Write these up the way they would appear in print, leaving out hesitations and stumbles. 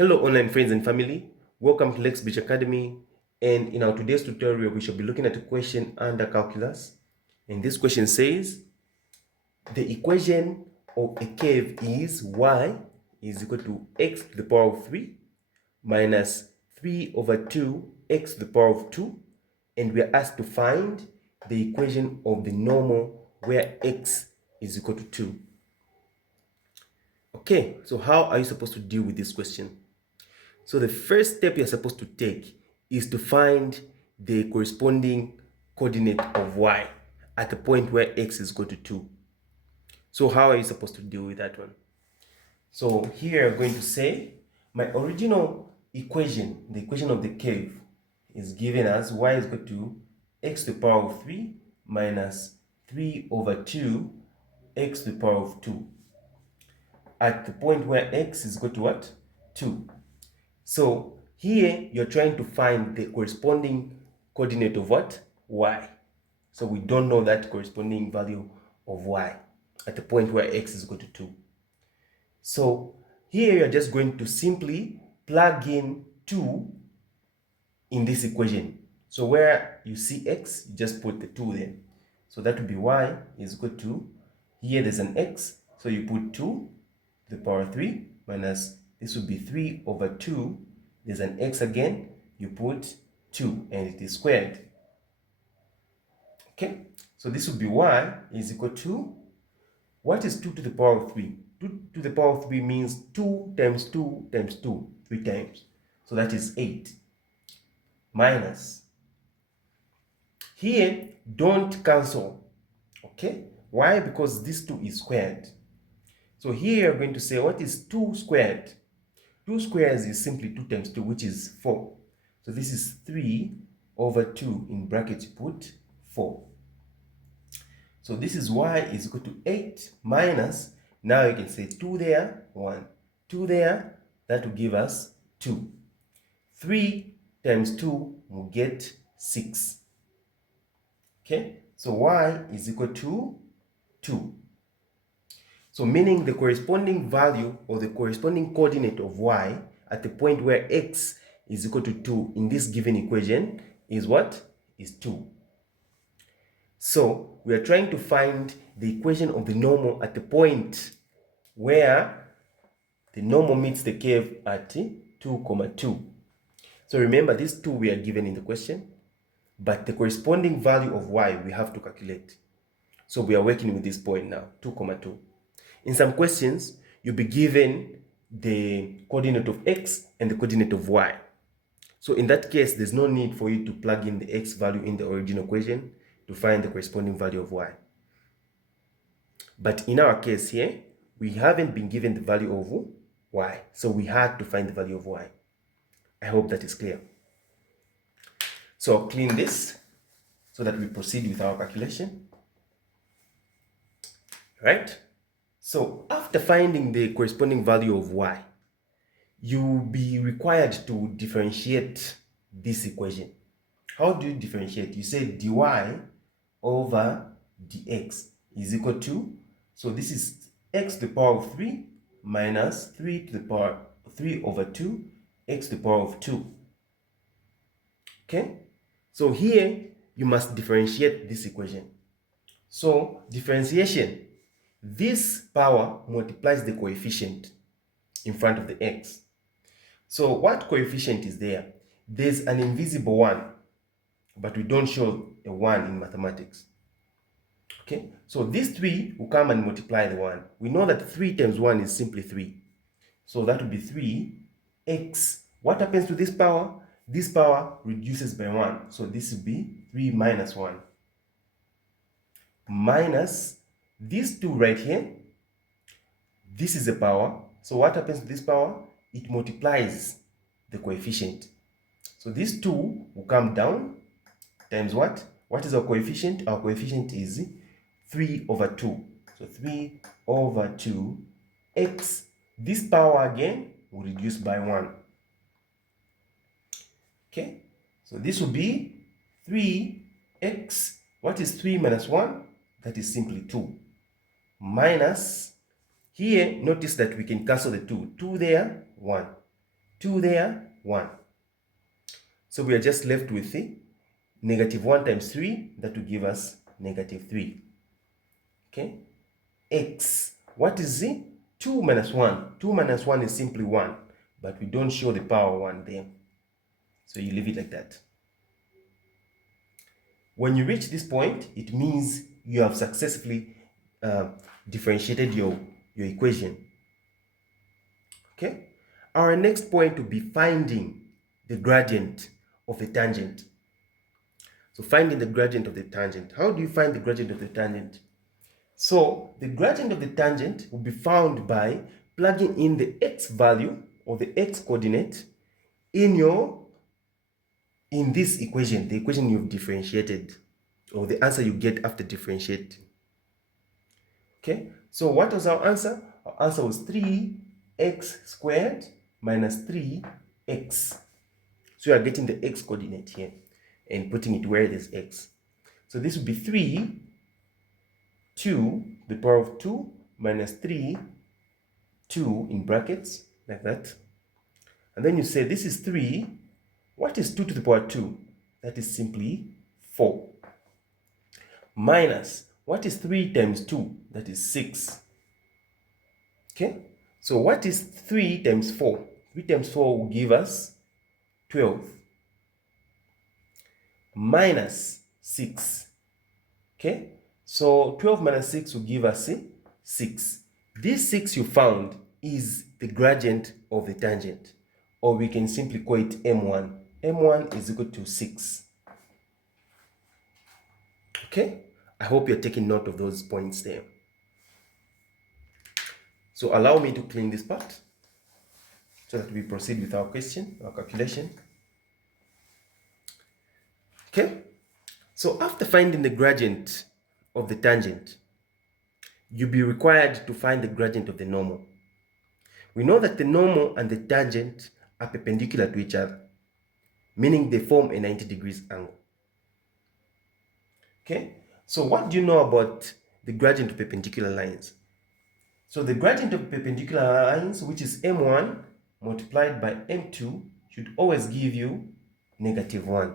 Hello online friends and family, welcome to Lexbridge Academy, and in our today's tutorial we shall be looking at a question under calculus, and this question says the equation of a curve is y is equal to x to the power of 3 minus 3 over 2 x to the power of 2, and we are asked to find the equation of the normal where x is equal to 2. Okay, so how are you supposed to deal with this question? So the first step you're supposed to take is to find the corresponding coordinate of y at the point where x is equal to 2. So how are you supposed to deal with that one? So here I'm going to say my original equation, the equation of the curve, is given as y is equal to x to the power of 3 minus 3 over 2 x to the power of 2 at the point where x is equal to what? 2. So here you're trying to find the corresponding coordinate of what? Y. So we don't know that corresponding value of y at the point where x is equal to 2. So here you're just going to simply plug in 2 in this equation. So where you see x, you just put the 2 there. So that would be y is equal to, here there's an x, so you put 2 to the power 3 minus, this would be 3 over 2. There's an x again, you put 2 and it is squared. Okay, so this would be y is equal to, what is 2 to the power of 3? 2 to the power of 3 means 2 times 2 times 2, 3 times. So that is 8 minus. Here, don't cancel. Okay, why? Because this 2 is squared. So here you're going to say, what is 2 squared? 2 squares is simply 2 times 2, which is 4. So this is 3 over 2, in brackets put 4. So this is y is equal to 8 minus, now you can say 2 there, 1. 2 there, that will give us 2. 3 times 2 will get 6. Okay, so y is equal to 2. So meaning the corresponding value or the corresponding coordinate of y at the point where x is equal to 2 in this given equation is what? Is 2. So we are trying to find the equation of the normal at the point where the normal meets the curve at 2, 2. So remember, these 2 we are given in the question, but the corresponding value of y we have to calculate. So we are working with this point now, 2, 2. In some questions, you'll be given the coordinate of x and the coordinate of y. So in that case, there's no need for you to plug in the x value in the original equation to find the corresponding value of y. But in our case here, we haven't been given the value of y, so we had to find the value of y. I hope that is clear. So I'll clean this so that we proceed with our calculation. Right? So after finding the corresponding value of y, you'll be required to differentiate this equation. How do you differentiate? You say dy over dx is equal to, so this is x to the power of 3 minus 3 to the power 3 over 2 x to the power of 2. Okay, so here you must differentiate this equation. So differentiation, this power multiplies the coefficient in front of the x. So what coefficient is there? There's an invisible one, but we don't show a 1 in mathematics. Okay, so this 3 will come and multiply the 1. We know that 3 times 1 is simply 3. So that would be 3x. What happens to this power? This power reduces by 1. So this would be 3 minus 1. Minus these 2 right here. This is the power. So what happens to this power? It multiplies the coefficient. So this 2 will come down times what? What is our coefficient? Our coefficient is 3 over 2. So 3 over 2 x. This power again will reduce by 1. Okay, so this will be 3x. What is 3 minus 1? That is simply 2. Minus, here, notice that we can cancel the 2. 2 there, 1. 2 there, 1. So we are just left with the negative 1 times 3, that will give us negative 3. Okay? X, what is it? 2 minus 1. 2 minus 1 is simply 1, but we don't show the power 1 there. So you leave it like that. When you reach this point, it means you have successfully differentiated your equation. Okay? Our next point will be finding the gradient of the tangent. So finding the gradient of the tangent. How do you find the gradient of the tangent? So the gradient of the tangent will be found by plugging in the x value or the x coordinate in this equation, the equation you've differentiated, or the answer you get after differentiating. Okay, so what was our answer? Our answer was 3x squared minus 3x. So you are getting the x coordinate here and putting it where there's x. So this would be 2 to the power of 2 minus 2 in brackets, like that. And then you say this is 3. What is 2 to the power 2? That is simply 4. Minus, what is 3 times 2? That is 6. Okay? So what is 3 times 4? 3 times 4 will give us 12. Minus 6. Okay? So 12 minus 6 will give us 6. This 6 you found is the gradient of the tangent. Or we can simply call it M1. M1 is equal to 6. Okay? I hope you're taking note of those points there. So allow me to clean this part so that we proceed with our question, our calculation. Okay? So after finding the gradient of the tangent, you'll be required to find the gradient of the normal. We know that the normal and the tangent are perpendicular to each other, meaning they form a 90 degrees angle. Okay? So what do you know about the gradient of perpendicular lines? So the gradient of perpendicular lines, which is M1 multiplied by M2, should always give you -1.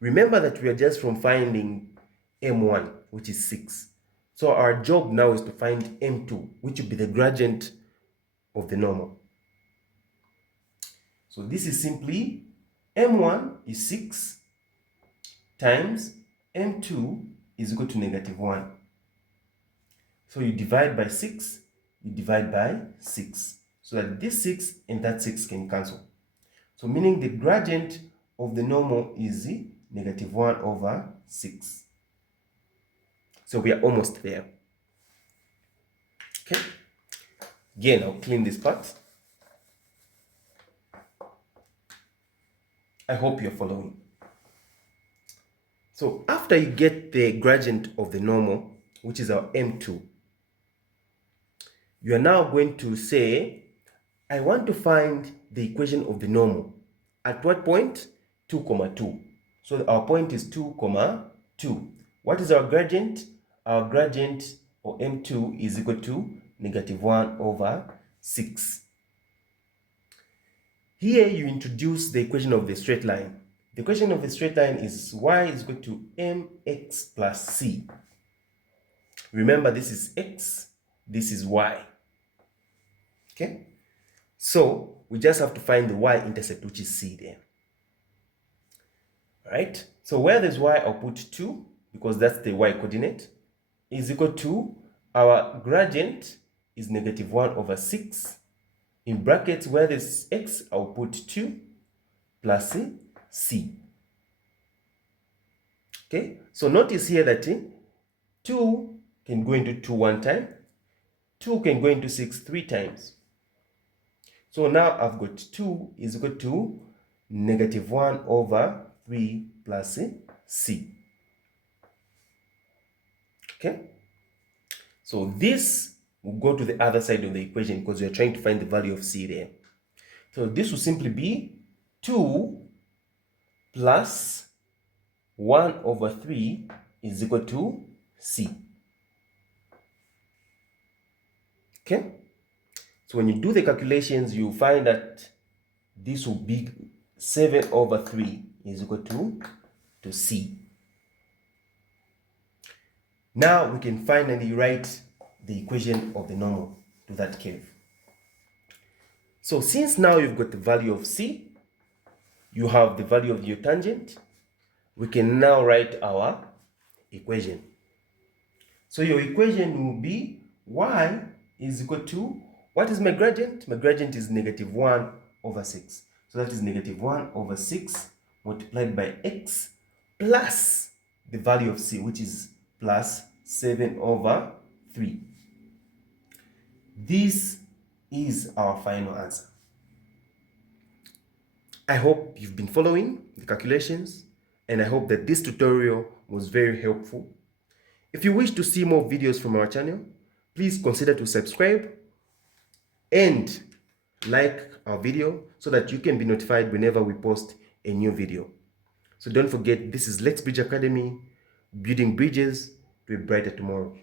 Remember that we are just from finding M1, which is 6. So our job now is to find M2, which will be the gradient of the normal. So this is simply M1 is 6 times M2 is equal to -1. So you divide by 6, you divide by 6. So that this 6 and that 6 can cancel. So meaning the gradient of the normal is -1 over 6. So we are almost there. Okay. Again, I'll clean this part. I hope you're following. So after you get the gradient of the normal, which is our M2, you are now going to say, I want to find the equation of the normal. At what point? 2, 2. So our point is 2, 2. What is our gradient? Our gradient, or M2, is equal to -1 over 6. Here you introduce the equation of the straight line. The equation of the straight line is y is equal to mx plus c. Remember, this is x, this is y. Okay? So we just have to find the y-intercept, which is c there. Alright? So where there's y, I'll put 2, because that's the y coordinate, is equal to our gradient is -1 over 6. In brackets, where there's x, I'll put 2 plus c. Okay? So notice here that 2 can go into 2 one time, 2 can go into 6 3 times. So now I've got 2 is equal to -1 over 3 plus c. Okay? So this will go to the other side of the equation because we are trying to find the value of c there. So this will simply be 2 plus 1 over 3 is equal to c. Okay? So when you do the calculations, you find that this will be 7 over 3 is equal to C. Now we can finally write the equation of the normal to that curve. So since now you've got the value of C, you have the value of your tangent, we can now write our equation. So your equation will be y is equal to, what is my gradient? My gradient is -1 over 6. So that is -1 over 6 multiplied by x plus the value of C, which is plus 7 over 3. This is our final answer. I hope you've been following the calculations, and I hope that this tutorial was very helpful. If you wish to see more videos from our channel, please consider to subscribe and like our video so that you can be notified whenever we post a new video. So don't forget, this is Lexbridge Academy, building bridges to a brighter tomorrow.